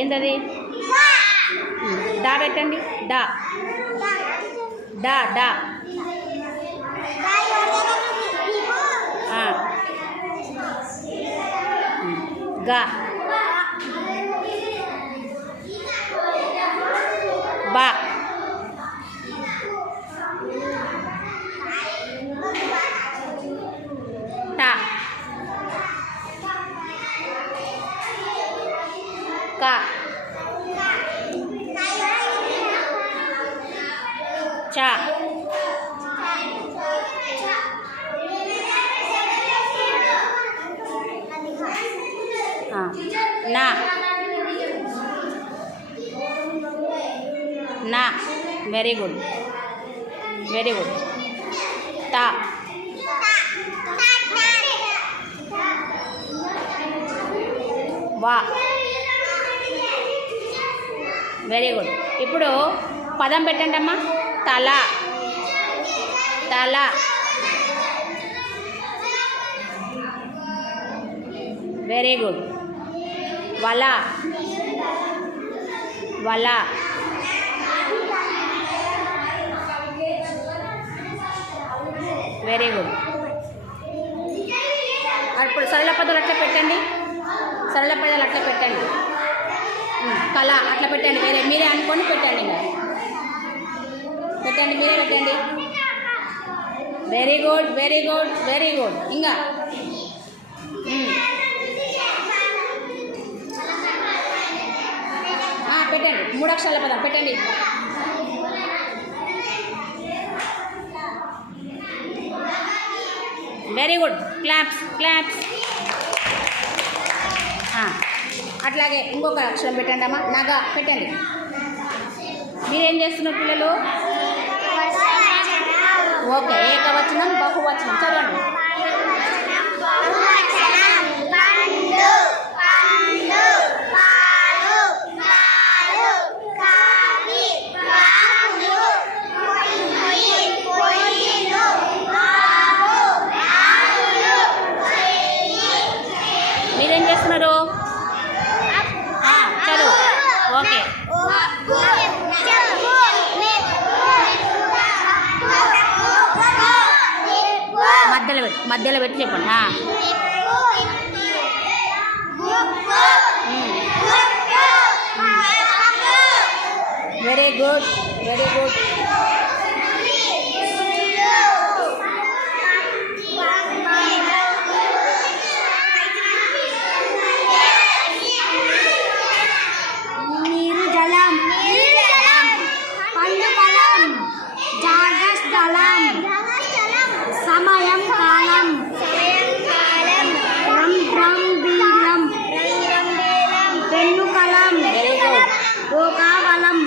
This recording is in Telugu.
ఏంటది? డా పెట్టండి. డా డా డా గా బా టా కా చా నా నా వెరీ గుడ్ వెరీ గుడ్ తా వా వెరీ గుడ్. ఇప్పుడు పదం పెట్టండి అమ్మా. తల తల వెరీ గుడ్. వల వల వెరీ గుడ్. ఇప్పుడు సరళ పదాలు అట్లా పెట్టండి. సరళ పదాలు అట్లా పెట్టండి. కళ అట్లా పెట్టండి. మీరే అనుకొని పెట్టండి. పెట్టండి మీరే పెట్టండి. Very good very good very good. ఇంకా పెట్టండి. 3 అక్షరాల పదం పెట్టండి. Very good. Claps claps. అట్లాగే ఇంకొక అక్షరం పెట్టండి అమ్మా. నగ పెట్టండి. మీరేం చేస్తున్నారు పిల్లలు? ఓకే. ఏకవచనం బహువచనం చదవండి. మీరేం చేస్తున్నారు? చదువు. ఓకే. మధ్యలో పెట్టి చెప్పండి. Very good very good. నీరు జలం పండు ఫలం జాగస్థలం సమయం కాలం రంధ్రం బీలం పెన్ను కలం గోకావలం